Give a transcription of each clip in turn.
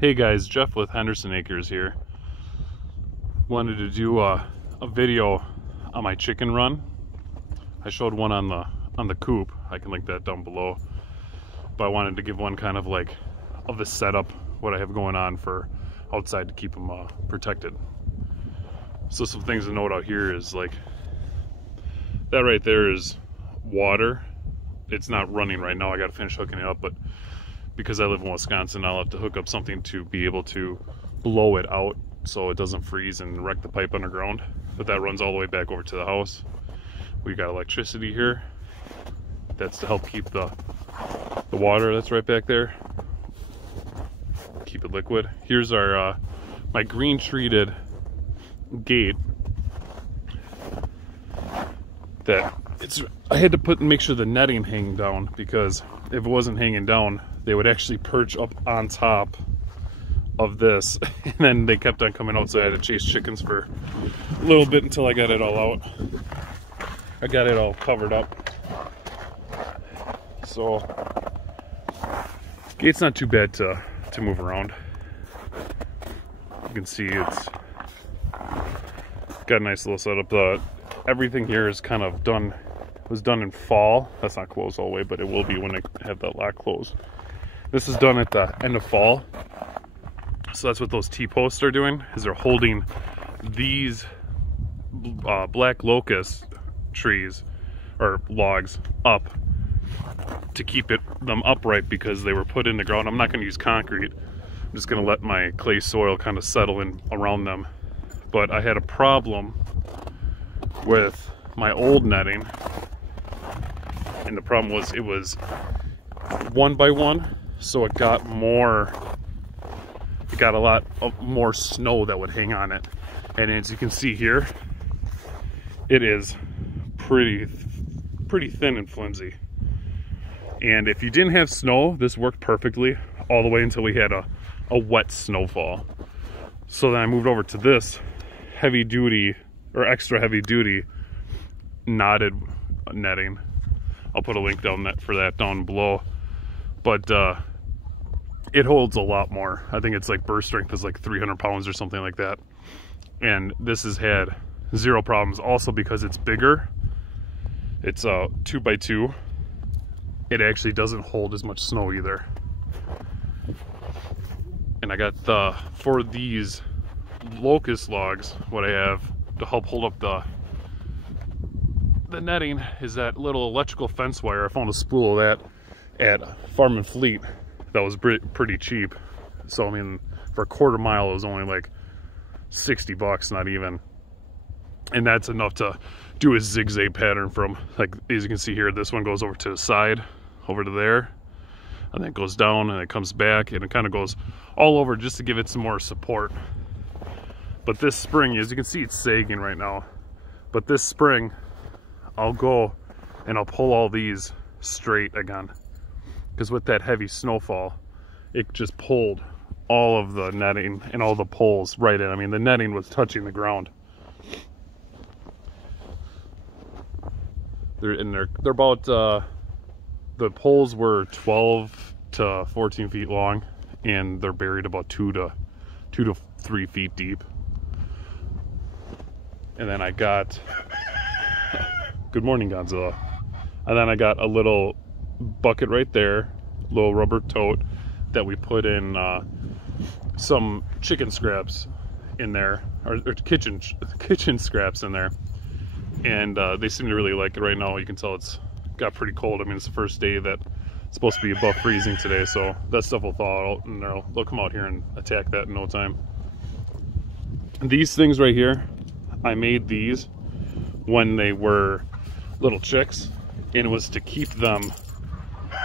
Hey guys, Jeff with Henderson Acres here. Wanted to do a video on my chicken run. I showed one on the coop. I can link that down below. But I wanted to give one kind of like of the setup, what I have going on for outside to keep them protected. So some things to note out here is like that right there is water. It's not running right now. I got to finish hooking it up, but because I live in Wisconsin, I'll have to hook up something to be able to blow it out so it doesn't freeze and wreck the pipe underground. But that runs all the way back over to the house. We got electricity here. That's to help keep the water that's right back there, keep it liquid. Here's our my green treated gate that I had to make sure the netting hang down, because if it wasn't hanging down, they would actually perch up on top of this, and then they kept on coming out, so I had to chase chickens for a little bit until I got it all out. I got it all covered up. So gate's not too bad to move around. You can see it's got a nice little setup. Everything here is kind of done, was done in fall. That's not closed all the way, but it will be when I have that lock closed. This is done at the end of fall. So that's what those T-posts are doing, is they're holding these black locust trees or logs up to keep them upright, because they were put in the ground. I'm not going to use concrete. I'm just going to let my clay soil kind of settle in around them. But I had a problem with my old netting, and the problem was it was 1 by 1, so it got a lot more snow that would hang on it. And as you can see here, it is pretty thin and flimsy. And if you didn't have snow, this worked perfectly all the way until we had a wet snowfall. So then I moved over to this heavy duty or extra heavy duty knotted netting. I'll put a link down for that down below. But it holds a lot more. I think it's like burst strength is like 300 pounds or something like that. And this has had zero problems. Also because it's bigger, it's 2 by 2. It actually doesn't hold as much snow either. And I got for these locust logs, what I have to help hold up the netting is that little electrical fence wire. I found a spool of that at Farm and Fleet that was pretty cheap. So I mean, for a quarter mile it was only like 60 bucks, not even. And that's enough to do a zigzag pattern from, like, as you can see here, this one goes over to the side, over to there, and then it goes down and it comes back, and it kind of goes all over just to give it some more support. But this spring, as you can see, it's sagging right now. But this spring, I'll go and I'll pull all these straight again. Because with that heavy snowfall, it just pulled all of the netting and all the poles right in. I mean, the netting was touching the ground. They're about, the poles were 12 to 14 feet long, and they're buried about 2 to 3 feet deep. And then I got, good morning, Godzilla. And then I got a little bucket right there, little rubber tote that we put in some chicken scraps in there, or kitchen scraps in there. And they seem to really like it right now. You can tell it's got pretty cold. I mean, it's the first day that it's supposed to be above freezing today, so that stuff will thaw out, and they'll come out here and attack that in no time. These things right here, I made these when they were little chicks, and it was to keep them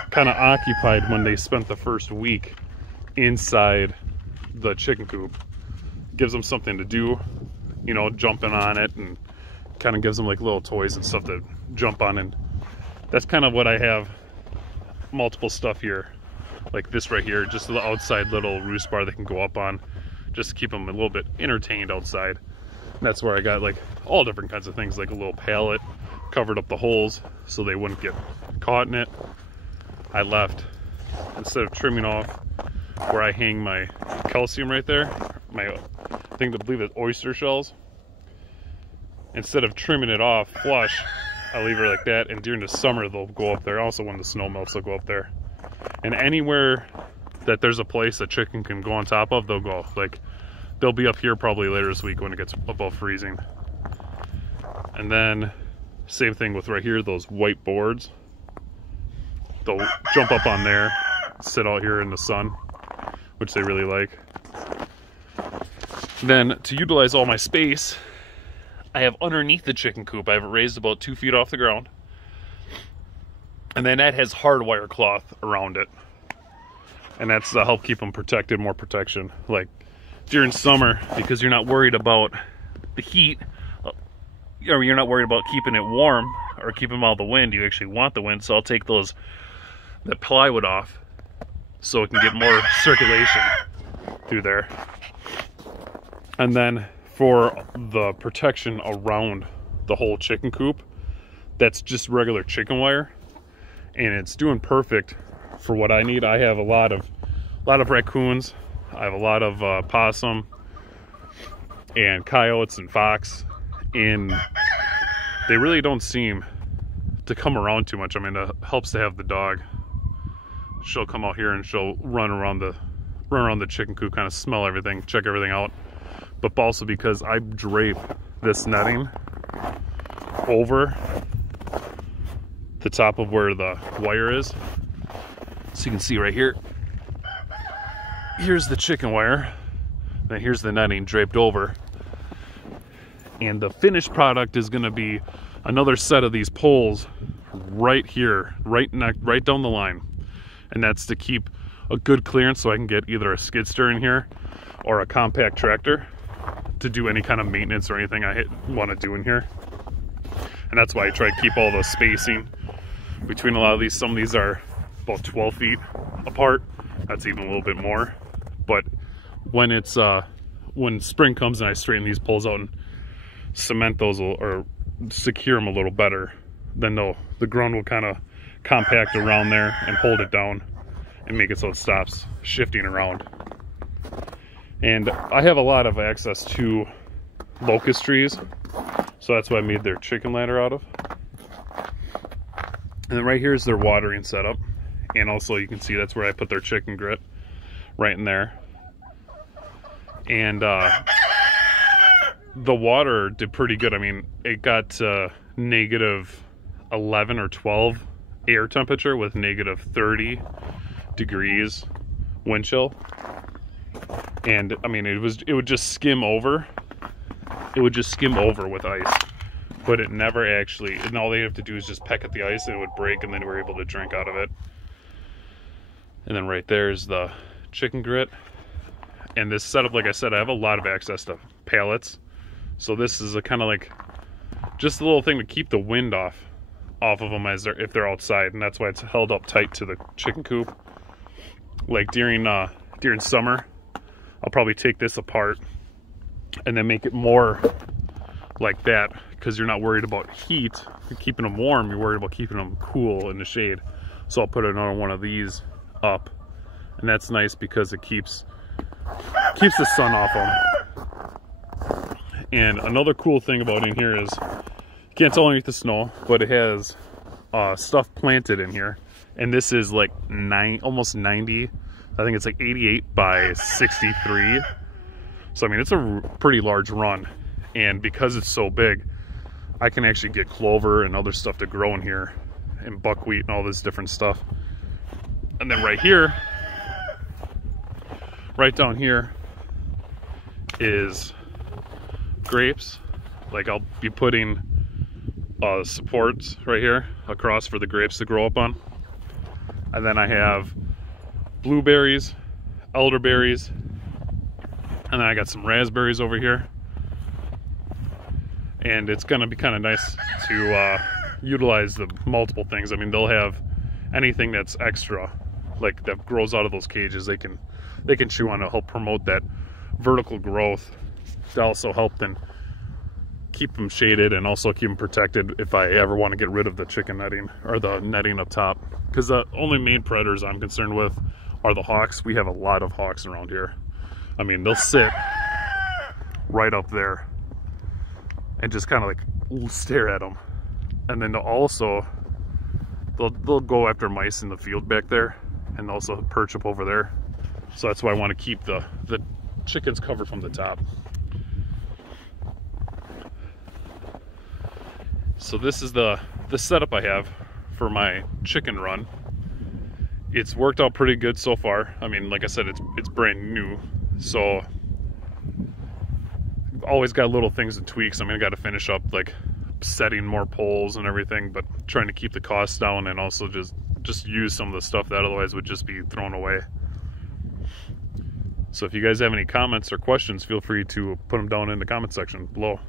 kind of occupied when they spent the first week inside the chicken coop. Gives them something to do, you know, jumping on it, and kind of gives them like little toys and stuff to jump on. And that's kind of what I have. Multiple stuff here, like this right here, just the outside little roost bar they can go up on, just to keep them a little bit entertained outside. And that's where I got like all different kinds of things, like a little pallet, covered up the holes so they wouldn't get caught in it. I left, instead of trimming off where I hang my calcium right there, my thing to believe it's oyster shells. Instead of trimming it off flush, I leave her like that, and during the summer they'll go up there. Also when the snow melts, they'll go up there. And anywhere that there's a place that chicken can go on top of, they'll go. Like, they'll be up here probably later this week when it gets above freezing. And then same thing with right here, those white boards. They'll jump up on there, sit out here in the sun, which they really like. Then to utilize all my space, I have underneath the chicken coop, I have it raised about 2 feet off the ground. And then that has hardwire cloth around it. And that's to help keep them protected, more protection. Like during summer, because you're not worried about the heat, or you're not worried about keeping it warm or keeping them out of the wind, you actually want the wind. So I'll take that plywood off so it can get more circulation through there. And then for the protection around the whole chicken coop, that's just regular chicken wire, and it's doing perfect for what I need. I have a lot of raccoons, I have a lot of possum and coyotes and fox, and they really don't seem to come around too much. I mean, it helps to have the dog. She'll come out here and she'll run around the chicken coop, kind of smell everything, check everything out. But also because I drape this netting over the top of where the wire is. So you can see right here, here's the chicken wire, then here's the netting draped over. And the finished product is gonna be another set of these poles right here, right down the line. And that's to keep a good clearance so I can get either a skid steer in here or a compact tractor to do any kind of maintenance or anything I want to do in here. And that's why I try to keep all the spacing between a lot of these. Some of these are about 12 feet apart. That's even a little bit more. But when it's when spring comes and I straighten these poles out and cement those or secure them a little better, then the ground will kind of compact around there and hold it down and make it so it stops shifting around. And I have a lot of access to locust trees, so that's what I made their chicken ladder out of. And then right here is their watering setup, and also you can see that's where I put their chicken grit, right in there. And the water did pretty good. I mean, it got negative 11 or 12 air temperature with negative 30 degrees wind chill. And I mean, it would just skim over. It would just skim over with ice, but it never actually, and all they have to do is just peck at the ice and it would break, and then we're able to drink out of it. And then right there is the chicken grit. And this setup, like I said, I have a lot of access to pallets. So this is a kind of like just a little thing to keep the wind off of them if they're outside, and that's why it's held up tight to the chicken coop. Like during summer, I'll probably take this apart and then make it more like that, because you're not worried about heat. You're keeping them warm, you're worried about keeping them cool in the shade. So I'll put another one of these up, and that's nice because it keeps the sun off them. And another cool thing about in here is, you can't tell underneath the snow, but it has stuff planted in here. And this is like almost 90, I think it's like 88 by 63. So I mean, it's a pretty large run. And because it's so big, I can actually get clover and other stuff to grow in here, and buckwheat and all this different stuff. And then right here, right down here is grapes. Like I'll be putting supports right here across for the grapes to grow up on. And then I have blueberries, elderberries, and then I got some raspberries over here. And it's gonna be kind of nice to utilize the multiple things. I mean, they'll have anything that's extra, like that grows out of those cages, they can chew on to help promote that vertical growth, to also help them keep them shaded and also keep them protected if I ever want to get rid of the chicken netting or the netting up top. Because the only main predators I'm concerned with are the hawks. We have a lot of hawks around here. I mean, they'll sit right up there and just kind of like stare at them. And then they'll go after mice in the field back there, and also perch up over there. So that's why I want to keep the chickens covered from the top. So this is the setup I have for my chicken run. It's worked out pretty good so far. I mean, like I said, it's brand new, so I've always got little things to tweak. So I got to finish up like setting more poles and everything, but trying to keep the costs down and also just use some of the stuff that otherwise would just be thrown away. So if you guys have any comments or questions, feel free to put them down in the comment section below.